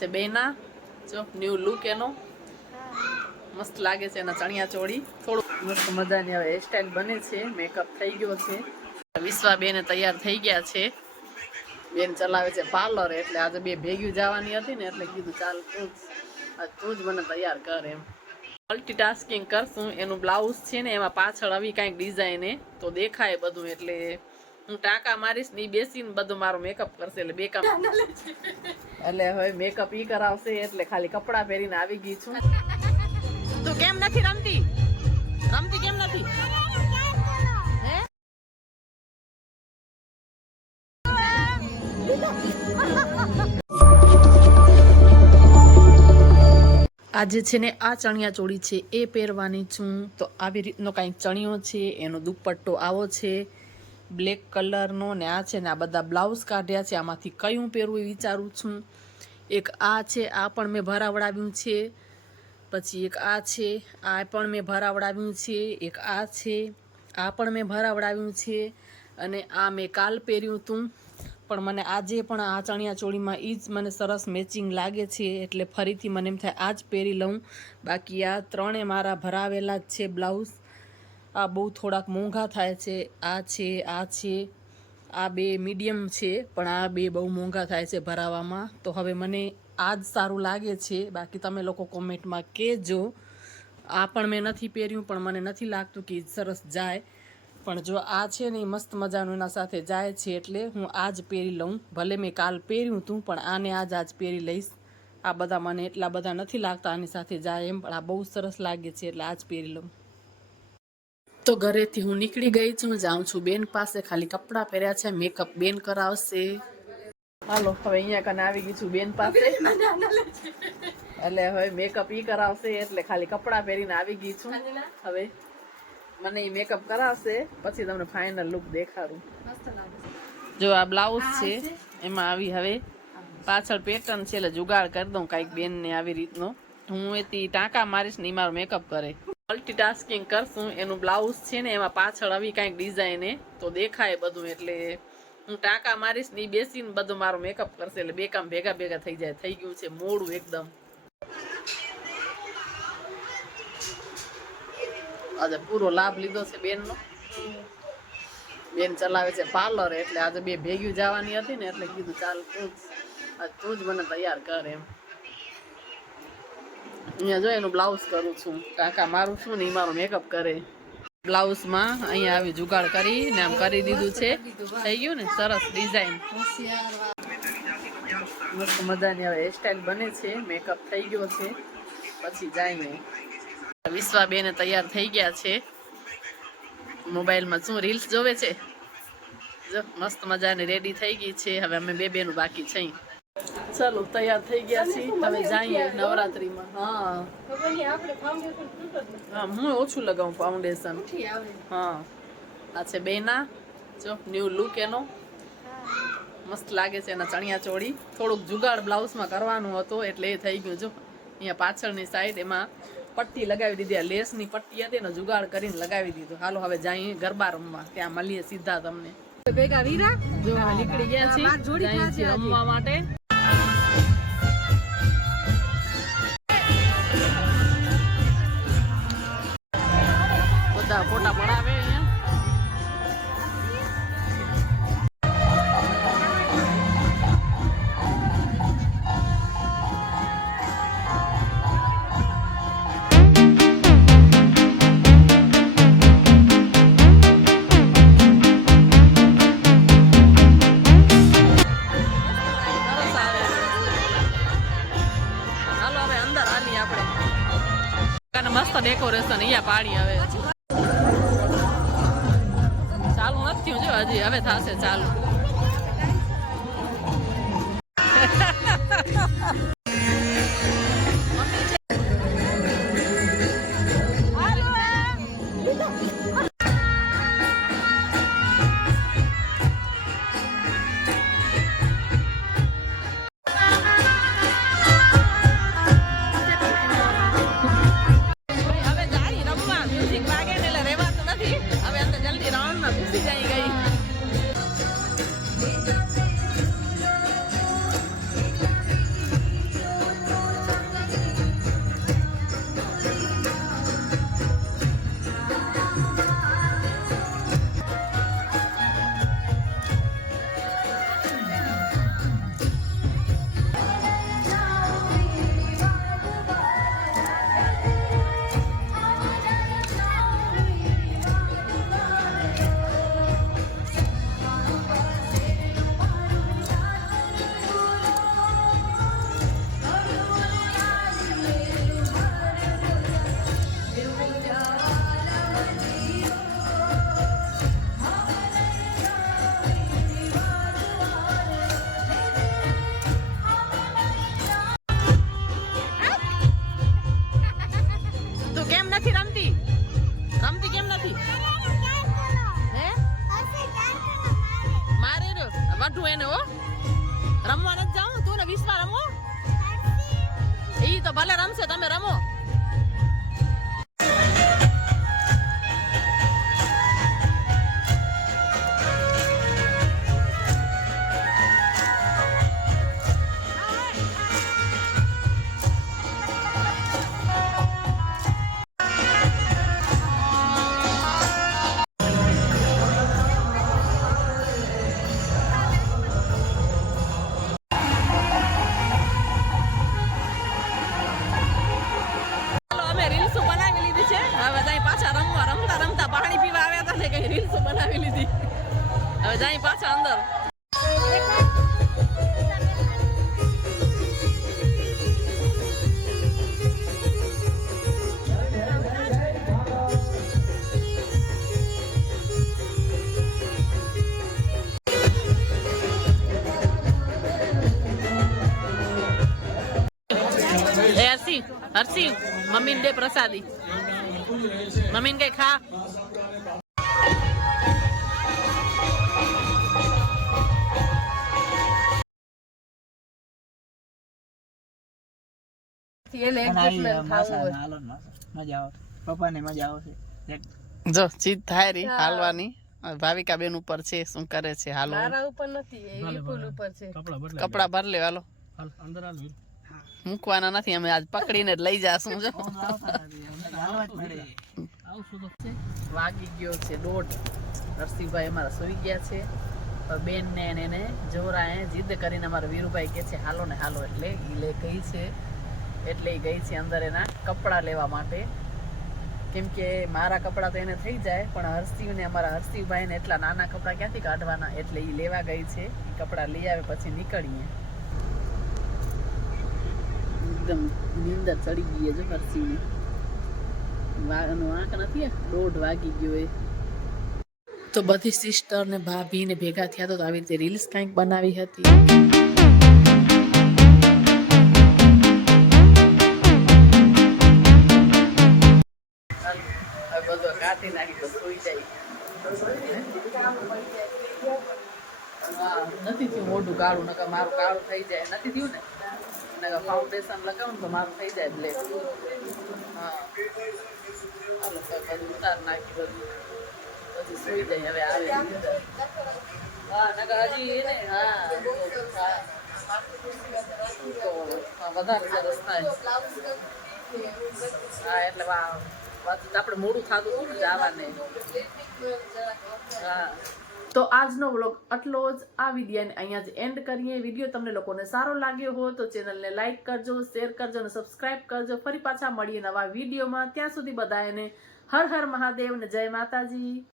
છે બેના જો ન્યુ લુક એનો મસ્ત લાગે છે એના ચણિયા ચોળી થોડું મસ્ત મજાની હવે હેરસ્ટાઈલ બને છે મેકઅપ થઈ ગયો છે વિશ્વા બેન તૈયાર થઈ ગયા છે બેન ચલાવે છે પાર્લર એટલે આજે બે ભેગી જવાની હતી ને એટલે કીધું ચાલ તું જ મને તૈયાર કર એમ મલ્ટીટાસ્કિંગ કરશું એનું બ્લાઉઝ છે ને એમાં પાછળ આવી કાંઈક ડિઝાઇન તો દેખાય બધું એટલે હું ટાંકા મારીશ ને બેસીને બધું મારું મેકઅપ કરશે એટલે બે કામ એટલે હવે મેકઅપ ઈ કરાવશે એટલે ખાલી કપડાં પહેરીને આવી ગઈ છું તું કેમ નથી રમતી કેમ નથી હે આજે છે ને આ ચણિયા ચોળી છે એ પહેરવાની છું તો આવી રીતનો કાંઈક ચણિયો છે એનો દુપટ્ટો આવો છે બ્લેક કલરનો ને આ છે ને આ બધા બ્લાઉઝ કાઢ્યા છે આમાંથી કયું પહેરવું એ વિચારું છું એક આ છે આ પણ મેં ભરાવડાવ્યું છે પછી એક આ છે આ પણ મેં ભરાવડાવ્યું છે એક આ છે આ પણ મેં ભરાવડાવ્યું છે અને આ મેં કાલ પહેર્યું હતું પણ મને આજે પણ આ ચણિયા ચોળીમાં એ જ મને સરસ મેચિંગ લાગે છે એટલે ફરીથી મને એમ થાય આ જ પહેરી લઉં બાકી આ ત્રણે મારા ભરાવેલા જ છે બ્લાઉઝ આ બહુ થોડાક મોંઘા થાય છે આ બે મીડિયમ છે પણ આ બે બહુ મોંઘા થાય છે ભરાવામાં તો હવે મને આ જ સારું લાગે છે બાકી તમે લોકો કોમેન્ટમાં કહેજો આ પણ મેં નથી પહેર્યું પણ મને નથી લાગતું કે સરસ જાય પણ જો આ છે ને મસ્ત મજાનું એના સાથે જાય છે એટલે હું આજ પહેરી લઉં ભલે મેં કાલ પહેર્યું હતું પણ આને આજ પહેરી લઈશ આ બધા મને એટલા બધા નથી લાગતા આની સાથે જાય એમ પણ આ બહુ સરસ લાગે છે એટલે આજ પહેરી લઉં તો ઘરેથી હું નીકળી ગઈ છું જાઉં છું બેન પાસે ખાલી કપડાં પહેર્યા છે મેકઅપ બેન કરાવશે હાલો હવે અહીંયા કને આવી ગઈ છું બેન પાસે એટલે હવે મેકઅપ ઈ કરાવશે એટલે ખાલી કપડાં પહેરીને આવી ગઈ છું હવે મને એ મેકઅપ કરાવશે પછી તમને ફાઇનલ લુક દેખાડું જો આ બ્લાઉઝ છે એમાં આવી હવે પાછળ પેટર્ન છે એટલે જુગાડ કરી દઉં કાંઈક બેનને આવી રીતનો હું એથી ટાંકા મારીશ ને એ મારો મેકઅપ કરે મલ્ટીટાસ્કિંગ કરશું એનું બ્લાઉઝ છે ને એમાં પાછળ આવી કાંઈક ડિઝાઇન તો દેખાય બધું એટલે હું ટાંકા મારીશ ને એ બેસીને બધું મારો મેકઅપ કરશે એટલે બે કામ ભેગા થઈ જાય થઈ ગયું છે મોડું એકદમ આજે પૂરો લાભ લીધો છે બેનનો બેન ચલાવે છે પાર્લર એટલે આજે બે ભેગી જવાની હતી ને એટલે કીધું ચાલ તું જ મને તૈયાર કર એમ અહીંયા જો એનું બ્લાઉઝ કરું છું કાકા મારું છું ને એ મારો મેકઅપ કરે બ્લાઉઝમાં અહીંયા આવી જુગાડ કરી ને આમ કરી દીધું છે થઈ ગયું ને સરસ ડિઝાઇન મસ્ત મજાની હવે હેરસ્ટાઈલ બને છે મેકઅપ થઈ ગયો છે પછી જાય વિશ્વા બેન તૈયાર થઈ ગયા છે મોબાઈલમાં શું રીલ્સ જોવે છે જો મસ્ત મજાની રેડી થઈ ગઈ છે હવે અમે બે બેનું બાકી છે ચાલો તૈયાર થઈ ગયા છીએ હવે જઈએ નવરાત્રીમાં હા હું ઓછું લગાવું ફાઉન્ડેશન હા આ છે બેના જો ન્યુ લુક એનો મસ્ત લાગે છે એના ચણિયા ચોળી થોડુંક જુગાડ બ્લાઉઝમાં કરવાનું હતું એટલે એ થઈ ગયું જો અહીંયા પાછળની સાઈડ એમાં પટ્ટી લગાવી દીધી આ લેસની પટ્ટી હતી ને જુગાડ કરીને લગાવી દીધું હાલો હવે જઈએ ગરબા રમવા ત્યાં મળીએ સીધા તમને ભેગા વીરા જો નીકળી ગયા છીએ રમવા માટે બધા ફોટા પડાવે મસ્ત ડેકોરેશન અહીંયા પાડી હવે ચાલુ નથી જો હજી હવે થશે ચાલુ બેઠું એને હો રમવા નથી જાઉં તું ને વિશ્વા રમો ઈ તો ભલે રમશે તમે રમો રીલ્સો બનાવી લીધી છે હવે જાય પાછા રમવા રમતા રમતા પાણી પીવા આવ્યા હતા ને કઈ રીલ્સો બનાવી લીધી હવે જાય પાછા અંદર હર્ષી મમ્મી ને દે પ્રસાદી મમ્મી ને કઈ ખા જો ચીજ થાય રહી હાલવાની ભાવિકા બેન ઉપર છે શું કરે છે હાલો ઉપર નથી ઉપર છે કપડા ભર લે હાલો અંદર મૂકવાના નથી અમે આજ પકડીને જ લઈ જાશું જો વાગી ગયો છે 1:30 હર્ષિભાઈ અમારા સુઈ ગયા છે બેન ને એને જોરાએ જીદ કરીને અમારા વીરુભાઈ કે છે હાલો ને હાલો એટલે ઈ લે ગઈ છે એટલે ઈ ગઈ છે અંદર એના કપડા લેવા માટે કેમ કે મારા કપડા તો એને થઈ જાય પણ હર્ષિવને અમારા હર્ષિભાઈ ને એટલા નાના કપડા ક્યાંથી કાઢવાના એટલે ઈ લેવા ગઈ છે ઈ કપડા લઈ આવે પછી નીકળીએ એકદમ નીંદર ચડી ગઈ જો હર્ષિને આંખ નથી 1:30 વાગી ગયો એ તો બધી સિસ્ટર ને ભાભી ને ભેગા થયા તો આવી રીતે રીલ્સ કંઈક બનાવી હતી બધો કાઢી નાખી તો સુઈ જાય નથી થયું મોઢું કાળું નકર મારું કાળું થઈ જાય નથી થયું ને ફાઉન્ડેશન લગાવું તો મારું થઈ જાય બ્લેક હા બધું ઉતાર નાખી બધું પછી સુઈ જાય હવે આવે હા નકર હજી એને હા વધારે સરસ થાય હા એટલે આપણે મોડું થતું હતું ને જવાને હા તો આજનો વ્લોગ આટલો જ આ વિડીયોને અહીંયા જ એન્ડ કરીએ વિડીયો તમને લોકોને સારો લાગ્યો હોય તો ચેનલને લાઈક કરજો શેર કરજો અને સબસ્ક્રાઇબ કરજો ફરી પાછા મળીએ નવા વિડીયોમાં ત્યાં સુધી બધાને હર હર મહાદેવ ને જય માતાજી